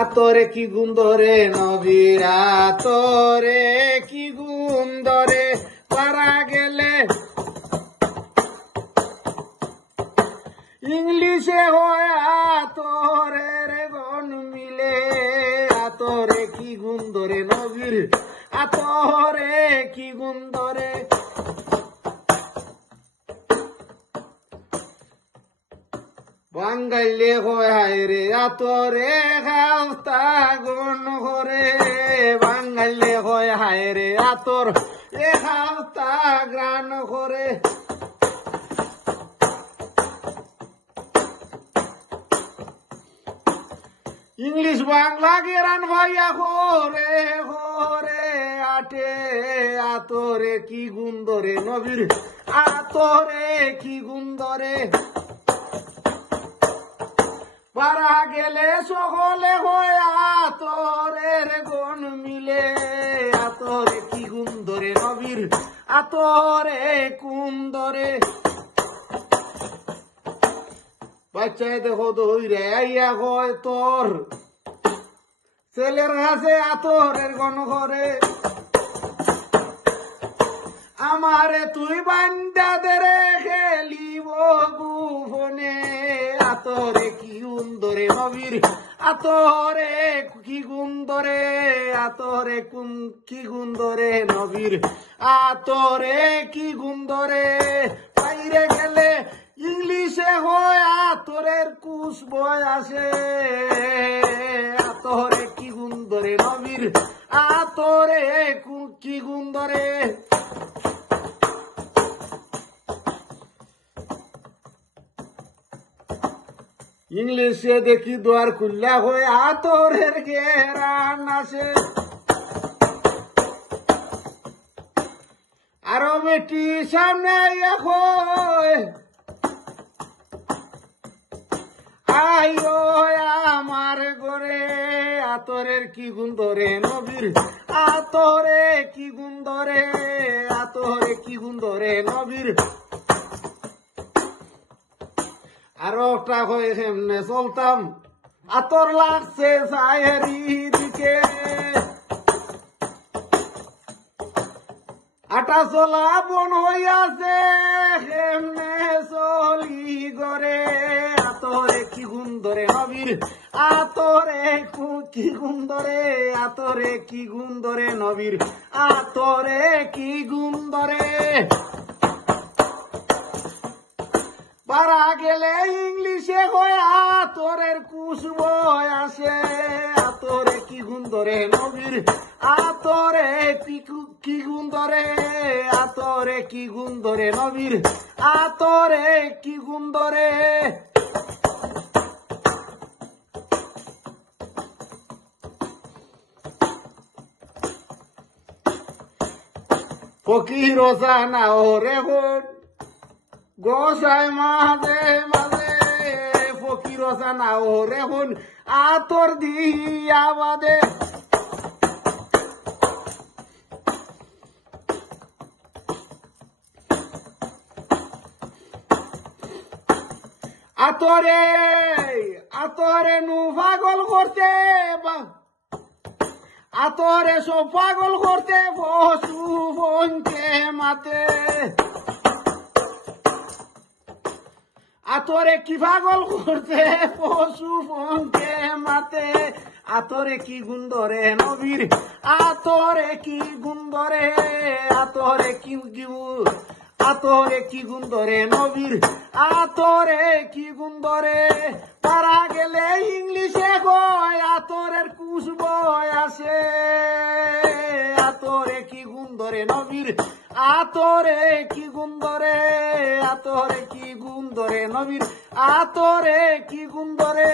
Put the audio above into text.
আতরে কি গুন্দরে নবীর আতরে কি গুন্দরে পারা গেলে ইংলিশে হয় আতরের গণ মিলে আতরে কি গুন্দরে নবীর আতরে কি গুন্দরে বাঙ্গাইলে হয় হায় রে আতরে খাওতা গুণ করে বাঙ্গাইলে হয় হায় রে আতর এ খাওতা গান করে ইংলিশ বাংলা গেরান ভাইয়া করে করে আটে আতরে কি গুন্দরে নবীর আতরে কি গুন্দরে পারা গেলে সকলে হয় আতরের গণ মিলে আতরে কি গুন্দরে নবীর আতরে কুন্দরে বাচ্চায় দেখো দইরে আইয়া হয় তোর ছেলের কাছে আতরের গণ করে আমারে তুই বান্দা দেরে খেলিব গুফনে আতরে কি গুন্দরে নবীর আতরে কি গুন্দরে আতরে কি গুন্দরে নবীর আতরে কি গুন্দরে বাইরে গেলে ইংলিশে হয় আতরের কুশ বয় আসে আতরে কি গুন্দরে নবীর আতরে কি গুন্দরে ইংলিশে দেখি দ্বার খুল্লা হয়ে আতরের গেরান আসে আরো বেটি সামনে আইও আমার ঘরে আতরের কি গুন্দরে নবীর আতরে কি গুন্দরে আতরে কি গুন্দরে নবীর আরো একটা হয়ে এমনে চলতাম আতর লাগছে সাহেরি দিকে আটা চলা বন হইয়াছে এমনে চলি গরে আতরে কি গুন্দরে নবীর আতরে কি গুন্দরে আতরে কি গুন্দরে নবীর আতরে কি গুন্দরে পারা গেলে ইংলিশে হয় আতরের কুশ বয় আসে আতরে কি গুন্দরে নবীর আতরে কি গুন্দরে আতরে কি গুন্দরে নবীর আতরে কি গুন্দরে ফকির না ওরে হন গোসাই মাঝে মাঝে ফকির না ওরে হন আতর দিয়া বাদে আতরে আতরে নু পাগল করতে আতরে সব পাগল করতে পশু বনকে মাতে আতরে কি পাগল করতে পশু বনকে মাতে আতরে কি গুন্দরে নবীর আতরে কি গুন্দরে আতরে কি আতরে কি গুন্দরে নবীর আতরে কি গুন্দরে পারা গেলে ইংলিশে কয় আতরের কুশ বয় আসে আতরে কি গুন্দরে নবীর আতরে কি গুন্দরে আতরে কি গুন্দরে নবীর আতরে কি গুন্দরে